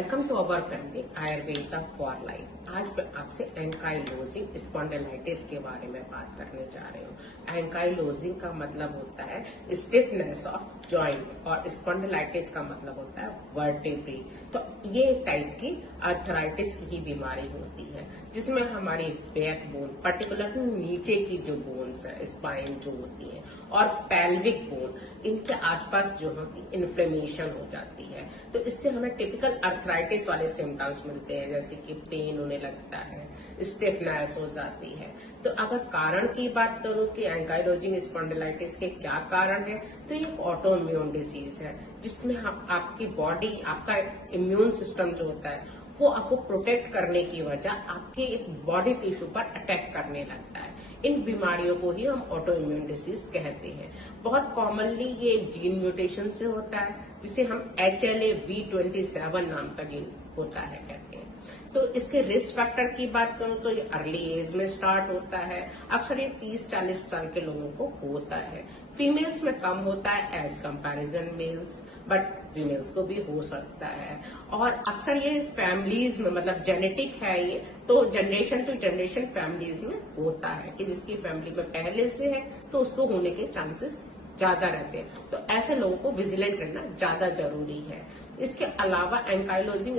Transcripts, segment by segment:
Welcome to our family Ayurveda for life. आज मैं आपसे एंकाइलोजिंग स्पॉन्डिलाइटिस के बारे में बात करने जा रही हूँ। एंकाइलोजिंग का मतलब होता है स्टिफनेस ऑफ जॉइंट और स्पॉन्डिलाइटिस का मतलब होता है वर्टेब्री। तो ये एक टाइप की आर्थराइटिस की बीमारी होती है जिसमें हमारी बैक बोन, पर्टिकुलरली नीचे की जो बोन्स है, स्पाइन जो होती है और पेल्विक बोन, इनके आसपास जो होती इन्फ्लेमेशन हो जाती है। तो इससे हमें टिपिकल आर्थराइटिस वाले सिम्टम्स मिलते हैं, जैसे कि पेन होने लगता है, स्टिफनेस हो जाती है। तो अगर कारण की बात करूं कि एंकाइलोजिंग स्पॉन्डिलाइटिस के क्या कारण है, तो ये एक ऑटो इम्यून डिसीज है जिसमें आपकी बॉडी, आपका इम्यून सिस्टम जो होता है वो आपको प्रोटेक्ट करने की वजह आपके बॉडी टिश्यू पर अटैक करने लगता है। इन बीमारियों को ही हम ऑटो इम्यून डिसीज कहते हैं। बहुत कॉमनली ये जीन म्यूटेशन से होता है जिसे हम HLA-V27 नाम का जीन होता है कहते हैं। तो इसके रिस्क फैक्टर की बात करूं तो ये अर्ली एज में स्टार्ट होता है। अक्सर ये 30-40 साल के लोगों को होता है। फीमेल्स में कम होता है as comparison males, but females को भी हो सकता है। और अक्सर ये फैमिलीज में, मतलब जेनेटिक है ये, तो जनरेशन टू जनरेशन फैमिलीज में होता है कि जिसकी फैमिली में पहले से है तो उसको होने के चांसेस ज्यादा रहते हैं। तो ऐसे लोगों को विजिलेंट रहना ज्यादा जरूरी है। इसके अलावा एंकाइलोजिंग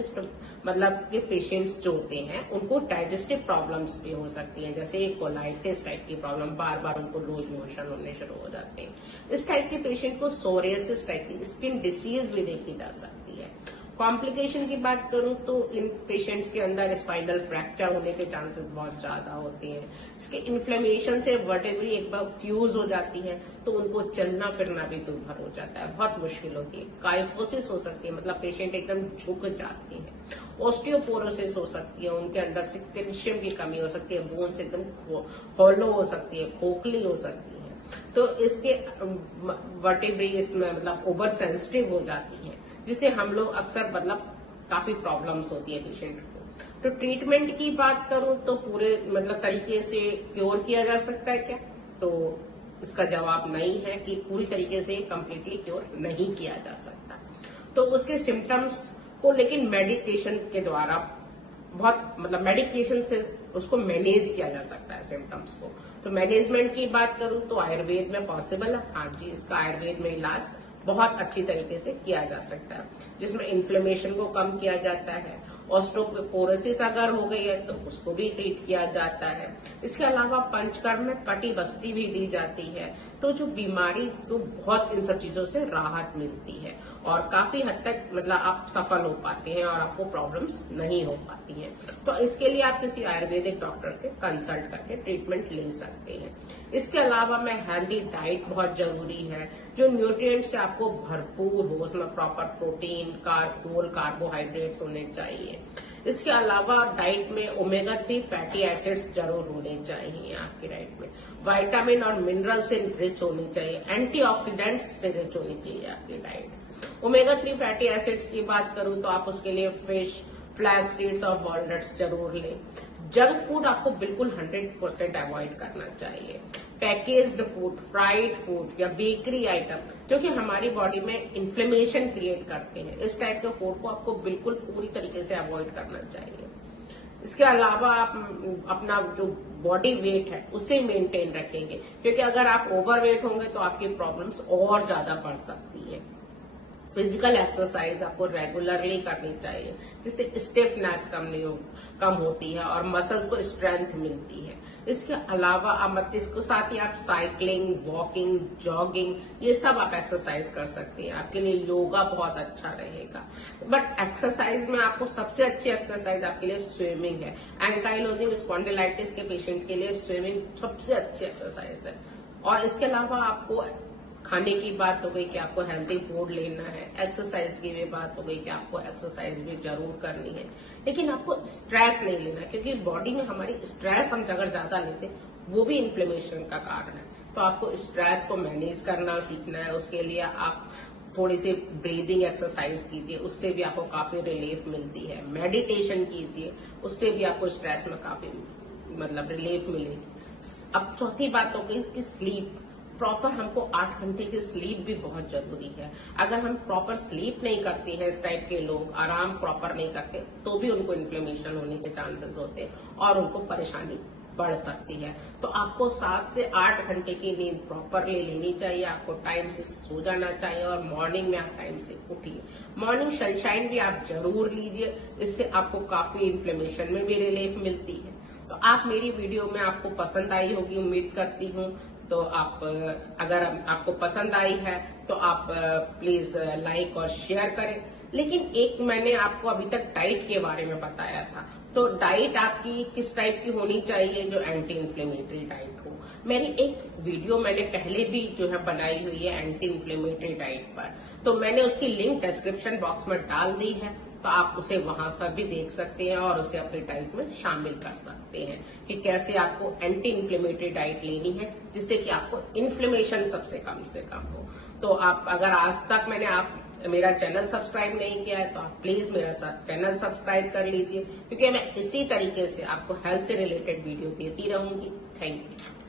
मतलब के पेशेंट्स जो होते हैं उनको डाइजेस्टिव प्रॉब्लम्स भी हो सकती है, जैसे कोलाइटिस टाइप की प्रॉब्लम, बार बार उनको लूज मोशन होने शुरू हो जाते हैं। इस टाइप के पेशेंट को सोरियासिस टाइप की स्किन डिसीज भी देखी जा सकती है। कॉम्प्लिकेशन की बात करूं तो इन पेशेंट्स के अंदर स्पाइनल फ्रैक्चर होने के चांसेस बहुत ज्यादा होते हैं। इसके इन्फ्लेमेशन से वर्टेब्री एक बार फ्यूज हो जाती है तो उनको चलना फिरना भी दुर्भर हो जाता है, बहुत मुश्किल होती है। काइफोसिस हो सकती है, मतलब पेशेंट एकदम झुक जाते हैं। ऑस्टियोपोरोसिस हो सकती है, उनके अंदर से कैल्शियम की कमी हो सकती है, बोन्स एकदम हॉलो हो सकती है, खोखली हो सकती है। तो इसके वर्टेब्री इसमें मतलब ओवर सेंसिटिव हो जाती है, जिसे हम लोग अक्सर मतलब काफी प्रॉब्लम्स होती है पेशेंट को। तो ट्रीटमेंट की बात करूं तो पूरे मतलब तरीके से क्योर किया जा सकता है क्या, तो इसका जवाब नहीं है कि पूरी तरीके से कम्प्लीटली क्योर नहीं किया जा सकता। तो उसके सिम्टम्स को लेकिन मेडिकेशन के द्वारा बहुत मतलब मेडिकेशन से उसको मैनेज किया जा सकता है सिम्टम्स को। तो मैनेजमेंट की बात करूं तो आयुर्वेद में पॉसिबल है, हाँ जी, इसका आयुर्वेद में इलाज बहुत अच्छी तरीके से किया जा सकता है, जिसमें इन्फ्लेमेशन को कम किया जाता है। ऑस्टियोपोरोसिस अगर हो गई है तो उसको भी ट्रीट किया जाता है। इसके अलावा पंचकर्म में कटी बस्ती भी दी जाती है, तो जो बीमारी को बहुत इन सब चीजों से राहत मिलती है और काफी हद तक मतलब आप सफल हो पाते हैं और आपको प्रॉब्लम्स नहीं हो पाती हैं। तो इसके लिए आप किसी आयुर्वेदिक डॉक्टर से कंसल्ट करके ट्रीटमेंट ले सकते हैं। इसके अलावा में हेल्दी डाइट बहुत जरूरी है, जो न्यूट्रिएंट से आपको भरपूर हो, उसमें प्रॉपर प्रोटीन, होल कार्बोहाइड्रेट्स होने चाहिए। इसके अलावा डाइट में ओमेगा 3 फैटी एसिड्स जरूर होने चाहिए आपकी डाइट में। विटामिन और मिनरल से रिच होनी चाहिए, एंटीऑक्सीडेंट्स से रिच होनी चाहिए आपकी डाइट्स। ओमेगा 3 फैटी एसिड्स की बात करूं तो आप उसके लिए फिश, फ्लैक्स सीड्स और वॉलनट्स जरूर लें। जंक फूड आपको बिल्कुल 100% अवॉइड करना चाहिए। पैकेज्ड फूड, फ्राइड फूड या बेकरी आइटम जो कि हमारी बॉडी में इन्फ्लेमेशन क्रिएट करते हैं, इस टाइप के फूड को आपको बिल्कुल पूरी तरीके से अवॉइड करना चाहिए। इसके अलावा आप अपना जो बॉडी वेट है उसे मेंटेन रखेंगे, क्योंकि अगर आप ओवरवेट होंगे तो आपकी प्रॉब्लम्स और ज्यादा बढ़ सकती है। फिजिकल एक्सरसाइज आपको रेगुलरली करनी चाहिए, जिससे स्टिफनेस कम होती है और मसल्स को स्ट्रेंथ मिलती है। इसके अलावा इसके साथ ही आप साइकिलिंग, वॉकिंग, जॉगिंग, ये सब आप एक्सरसाइज कर सकते हैं। आपके लिए योगा बहुत अच्छा रहेगा। बट एक्सरसाइज में आपको सबसे अच्छी एक्सरसाइज आपके लिए स्विमिंग है। एंकाइलोजिंग स्पॉन्डिलाइटिस के पेशेंट के लिए स्विमिंग सबसे अच्छी एक्सरसाइज है। और इसके अलावा आपको खाने की बात हो गई कि आपको हेल्थी फूड लेना है, एक्सरसाइज की भी बात हो गई कि आपको एक्सरसाइज भी जरूर करनी है, लेकिन आपको स्ट्रेस नहीं लेना, क्योंकि बॉडी में हमारी स्ट्रेस हम अगर ज्यादा लेते वो भी इन्फ्लेमेशन का कारण है। तो आपको स्ट्रेस को मैनेज करना सीखना है। उसके लिए आप थोड़ी सी ब्रीदिंग एक्सरसाइज कीजिए, उससे भी आपको काफी रिलीफ मिलती है। मेडिटेशन कीजिए, उससे भी आपको स्ट्रेस में काफी मतलब रिलीफ मिलेगी। अब चौथी बात हो गई कि स्लीप, प्रॉपर हमको 8 घंटे की स्लीप भी बहुत जरूरी है। अगर हम प्रॉपर स्लीप नहीं करते हैं, इस टाइप के लोग आराम प्रॉपर नहीं करते, तो भी उनको इन्फ्लेमेशन होने के चांसेस होते हैं और उनको परेशानी बढ़ सकती है। तो आपको 7 से 8 घंटे की नींद प्रॉपरली लेनी चाहिए, आपको टाइम से सो जाना चाहिए और मॉर्निंग में आप टाइम से उठिए। मॉर्निंग सनशाइन भी आप जरूर लीजिए, इससे आपको काफी इन्फ्लेमेशन में भी रिलीफ मिलती है। तो आप मेरी वीडियो में आपको पसंद आई होगी, उम्मीद करती हूँ। तो आप अगर आपको पसंद आई है तो आप प्लीज लाइक और शेयर करें। लेकिन एक मैंने आपको अभी तक डाइट के बारे में बताया था, तो डाइट आपकी किस टाइप की होनी चाहिए, जो एंटी इन्फ्लेमेटरी डाइट हो। मेरी एक वीडियो मैंने पहले भी जो है बनाई हुई है एंटी इन्फ्लेमेटरी डाइट पर, तो मैंने उसकी लिंक डिस्क्रिप्शन बॉक्स में डाल दी है, तो आप उसे वहां से भी देख सकते हैं और उसे अपनी डाइट में शामिल कर सकते हैं कि कैसे आपको एंटी इन्फ्लेमेटरी डाइट लेनी है, जिससे कि आपको इन्फ्लेमेशन सबसे कम से कम हो। तो आप अगर आज तक आप मेरा चैनल सब्सक्राइब नहीं किया है तो आप प्लीज मेरा चैनल सब्सक्राइब कर लीजिए, क्योंकि मैं इसी तरीके से आपको हेल्थ से रिलेटेड वीडियो देती रहूंगी। Thank you.